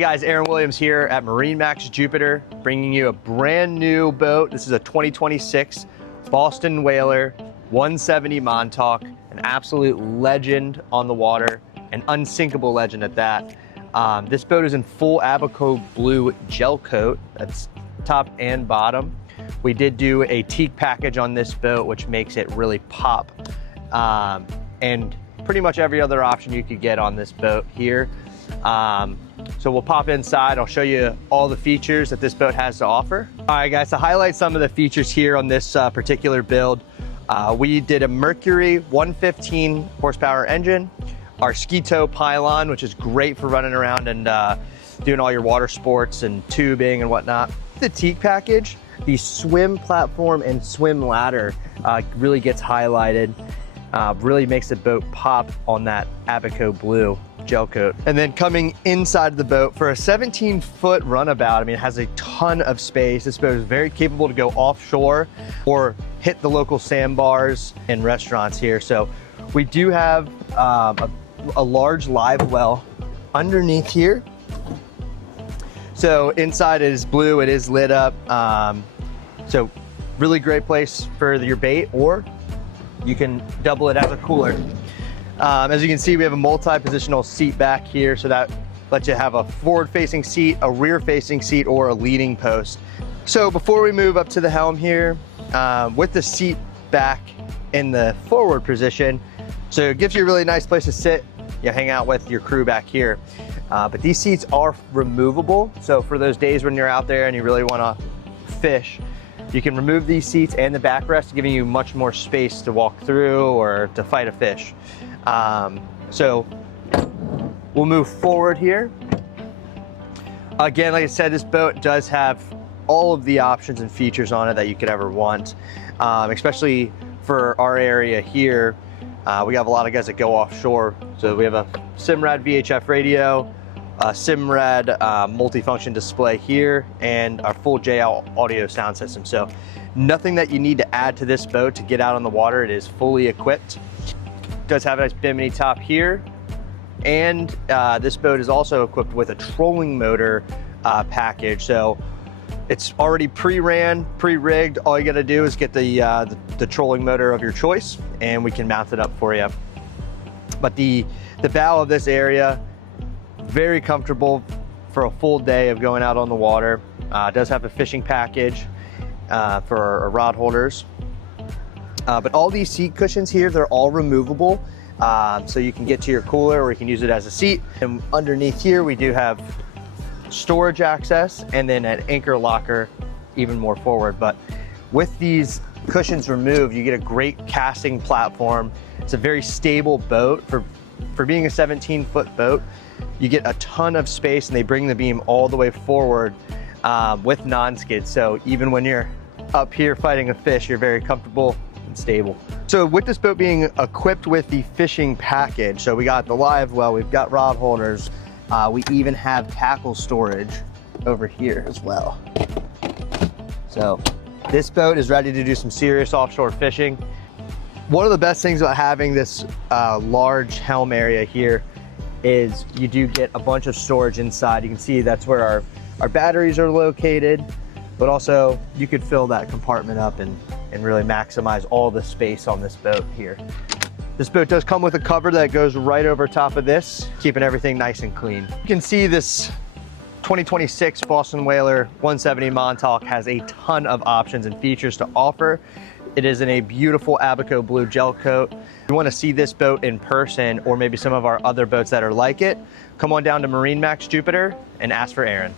Hey guys, Aaron Williams here at MarineMax Jupiter, bringing you a brand new boat. This is a 2026 Boston Whaler 170 Montauk, an absolute legend on the water, an unsinkable legend at that. This boat is in full Abaco blue gel coat, that's top and bottom. We did do a teak package on this boat, which makes it really pop. And pretty much every other option you could get on this boat here. So we'll pop inside, I'll show you all the features that this boat has to offer. All right guys, to highlight some of the features here on this particular build, we did a Mercury 115 horsepower engine, our ski tow pylon, which is great for running around and doing all your water sports and tubing and whatnot. The teak package, the swim platform and swim ladder really gets highlighted, really makes the boat pop on that Abaco blue gel coat. And then coming inside the boat, for a 17-foot runabout, I mean, it has a ton of space. This boat is very capable to go offshore or hit the local sandbars and restaurants here. So we do have a large live well underneath here. So inside it is blue, it is lit up. So really great place for your bait, or you can double it as a cooler. As you can see, we have a multi-positional seat back here, so that lets you have a forward-facing seat, a rear-facing seat, or a leaning post. So before we move up to the helm here, with the seat back in the forward position, so it gives you a really nice place to sit, you hang out with your crew back here. But these seats are removable, so for those days when you're out there and you really want to fish, you can remove these seats and the backrest, giving you much more space to walk through or to fight a fish. So we'll move forward here. Again, like I said, this boat does have all of the options and features on it that you could ever want, especially for our area here. We have a lot of guys that go offshore. So we have a Simrad VHF radio, a Simrad multifunction display here, and our full JL audio sound system. So nothing that you need to add to this boat to get out on the water. It is fully equipped. It does have a nice bimini top here. And this boat is also equipped with a trolling motor package. So it's already pre-ran, pre-rigged. All you gotta do is get the trolling motor of your choice, and we can mount it up for you. But the bow of this area, very comfortable for a full day of going out on the water. It does have a fishing package for our rod holders. But all these seat cushions here, they're all removable. So you can get to your cooler or you can use it as a seat. And underneath here, we do have storage access and then an anchor locker even more forward. But with these cushions removed, you get a great casting platform. It's a very stable boat. For being a 17-foot boat, you get a ton of space, and they bring the beam all the way forward with non-skid. So even when you're up here fighting a fish, you're very comfortable and stable. So with this boat being equipped with the fishing package, so we got the live well, we've got rod holders, we even have tackle storage over here as well. So this boat is ready to do some serious offshore fishing. One of the best things about having this large helm area here is you do get a bunch of storage inside. You can see that's where our batteries are located, but also you could fill that compartment up and really maximize all the space on this boat here. This boat does come with a cover that goes right over top of this, keeping everything nice and clean. You can see this 2026 Boston Whaler 170 Montauk has a ton of options and features to offer. It is in a beautiful Abaco blue gel coat. If you want to see this boat in person, or maybe some of our other boats that are like it, come on down to MarineMax Jupiter and ask for Aaron.